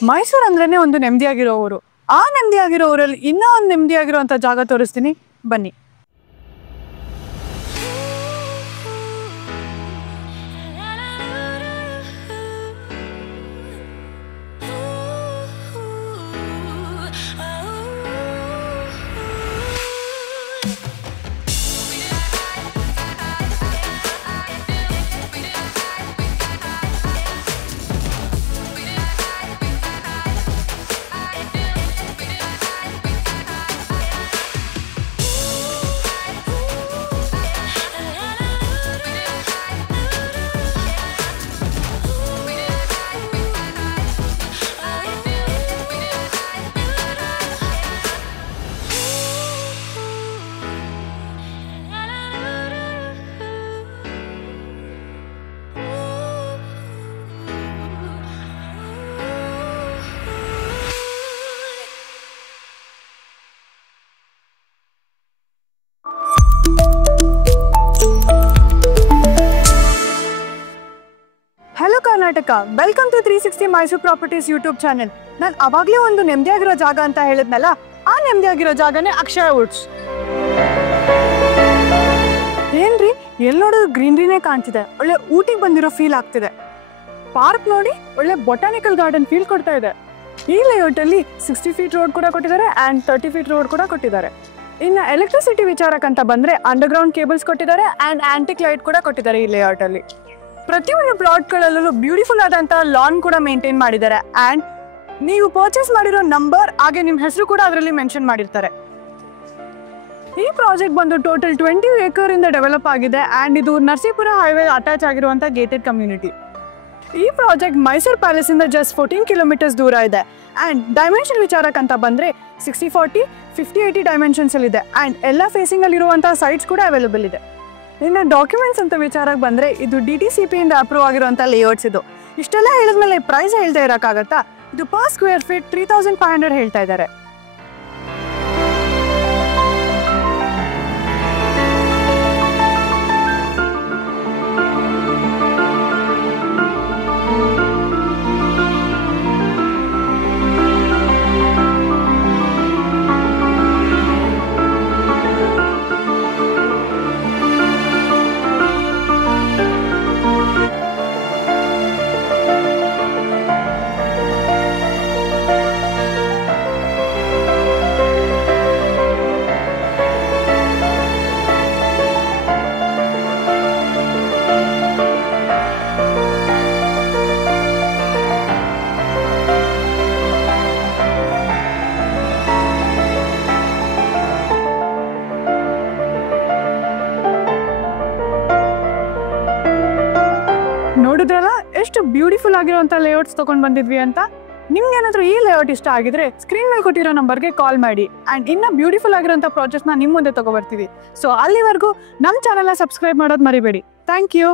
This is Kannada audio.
ಮೈಸೂರು ಅಂದ್ರೇನೆ ಒಂದು ನೆಮ್ಮದಿಯಾಗಿರೋ ಊರು. ಆ ನೆಮ್ಮದಿಯಾಗಿರೋ ಊರಲ್ಲಿ ಇನ್ನೂ ಒಂದು ನೆಮ್ಮದಿಯಾಗಿರುವಂಥ ಜಾಗ ತೋರಿಸ್ತೀನಿ, ಬನ್ನಿ. Hello Karnataka, welcome to 360 Mysuru properties YouTube channel. ನಾನು ಅವಾಗಲೇ ಒಂದು ನೆಮ್ಮದಿಯಾಗಿರೋ ಜಾಗ ಅಂತ ಹೇಳಿದ್ನಲ್ಲ, ಆ ನೆಮ್ಮದಿಯಾಗಿರೋ ಜಾಗನೇ ಅಕ್ಷಯ ವುಡ್ಸ್. ಏನ್ರಿ, ಎಲ್ಲಿ ನೋಡೋದು ಗ್ರೀನ್ರಿನೇ ಕಾಣ್ತಿದೆ, ಒಳ್ಳೆ ಊಟಿಗೆ ಬಂದಿರೋ ಫೀಲ್ ಆಗ್ತಿದೆ. ಪಾರ್ಕ್ ನೋಡಿ, ಒಳ್ಳೆ ಬೊಟಾನಿಕಲ್ ಗಾರ್ಡನ್ ಫೀಲ್ ಕೊಡ್ತಾ ಇದೆ. ಈ ಲೇಔಟಲ್ಲಿ 60 ಫೀಟ್ ರೋಡ್ ಕೂಡ ಕೊಟ್ಟಿದ್ದಾರೆ ಆ್ಯಂಡ್ 30 ಫೀಟ್ ರೋಡ್ ಕೂಡ ಕೊಟ್ಟಿದ್ದಾರೆ. ಇನ್ನು ಎಲೆಕ್ಟ್ರಿಸಿಟಿ ವಿಚಾರಕ್ಕಂತ ಬಂದರೆ ಅಂಡರ್ಗ್ರೌಂಡ್ ಕೇಬಲ್ಸ್ ಕೊಟ್ಟಿದ್ದಾರೆ ಆ್ಯಂಡ್ ಆಂಟಿಕ್ ಲೈಟ್ ಕೂಡ ಕೊಟ್ಟಿದ್ದಾರೆ ಈ ಲೇಔಟಲ್ಲಿ. ಪ್ರತಿಯೊಂದು ಪ್ಲಾಟ್ಗಳಲ್ಲೂ ಬ್ಯೂಟಿಫುಲ್ ಆದಂಥ ಲಾನ್ ಕೂಡ ಮೇಂಟೈನ್ ಮಾಡಿದ್ದಾರೆ ಆ್ಯಂಡ್ ನೀವು ಪರ್ಚೇಸ್ ಮಾಡಿರೋ ನಂಬರ್ ಹಾಗೆ ನಿಮ್ಮ ಹೆಸರು ಕೂಡ ಅದರಲ್ಲಿ ಮೆನ್ಷನ್ ಮಾಡಿರ್ತಾರೆ. ಈ ಪ್ರಾಜೆಕ್ಟ್ ಬಂದು ಟೋಟಲ್ 20 ಏಕರಿಂದ ಡೆವಲಪ್ ಆಗಿದೆ ಆ್ಯಂಡ್ ಇದು ನರಸೀಪುರ ಹೈವೇ ಅಟ್ಯಾಚ್ ಆಗಿರುವಂಥ ಗೇಟೆಡ್ ಕಮ್ಯುನಿಟಿ. ಈ ಪ್ರಾಜೆಕ್ಟ್ ಮೈಸೂರು ಪ್ಯಾಲೇಸಿಂದ ಜಸ್ಟ್ 14 ಕಿಲೋಮೀಟರ್ಸ್ ದೂರ ಇದೆ ಆ್ಯಂಡ್ ಡೈಮೆನ್ಷನ್ ವಿಚಾರಕ್ಕಂತ ಬಂದರೆ 60/40, 50/80 ಡೈಮೆನ್ಷನ್ಸಲ್ಲಿದೆ ಆ್ಯಂಡ್ ಎಲ್ಲ ಫೇಸಿಂಗಲ್ಲಿರುವಂಥ ಸೈಟ್ಸ್ ಕೂಡ ಅವೈಲೇಬಲ್ ಇದೆ. ಇನ್ನು ಡಾಕ್ಯುಮೆಂಟ್ಸ್ ಅಂತ ವಿಚಾರಕ್ಕೆ ಬಂದರೆ ಇದು DTCPಯಿಂದ ಅಪ್ರೂವ್ ಆಗಿರುವಂಥ ಲೇಔಟ್ಸ್ ಇದು. ಇಷ್ಟೆಲ್ಲ ಹೇಳಿದ್ಮೇಲೆ ಪ್ರೈಸ್ ಹೇಳ್ತಾ ಇರೋಕ್ಕಾಗತ್ತಾ? ಇದು ಪರ್ ಸ್ಕ್ವೇರ್ ಫೀಟ್ 3500 ಹೇಳ್ತಾ ಇದ್ದಾರೆ. ನೋಡಿದ್ರಲ್ಲ ಎಷ್ಟು ಬ್ಯೂಟಿಫುಲ್ ಆಗಿರುವಂಥ ಲೇಔಟ್ಸ್ ತೊಗೊಂಡು ಬಂದಿದ್ವಿ ಅಂತ. ನಿಮ್ಗೇನಾದರೂ ಈ ಲೇಔಟ್ ಇಷ್ಟ ಆಗಿದ್ರೆ ಸ್ಕ್ರೀನ್ ಮೇಲೆ ಕೊಟ್ಟಿರೋ ನಂಬರ್ಗೆ ಕಾಲ್ ಮಾಡಿ ಆ್ಯಂಡ್ ಇನ್ನೂ ಬ್ಯೂಟಿಫುಲ್ ಆಗಿರೋಂಥ ಪ್ರಾಜೆಕ್ಟ್ನ ನಿಮ್ಮ ಮುಂದೆ ತೊಗೊಬರ್ತೀವಿ. ಸೊ ಅಲ್ಲಿವರೆಗೂ ನಮ್ಮ ಚಾನಲ್ನ ಸಬ್ಸ್ಕ್ರೈಬ್ ಮಾಡೋದು ಮರಿಬೇಡಿ. Thank you.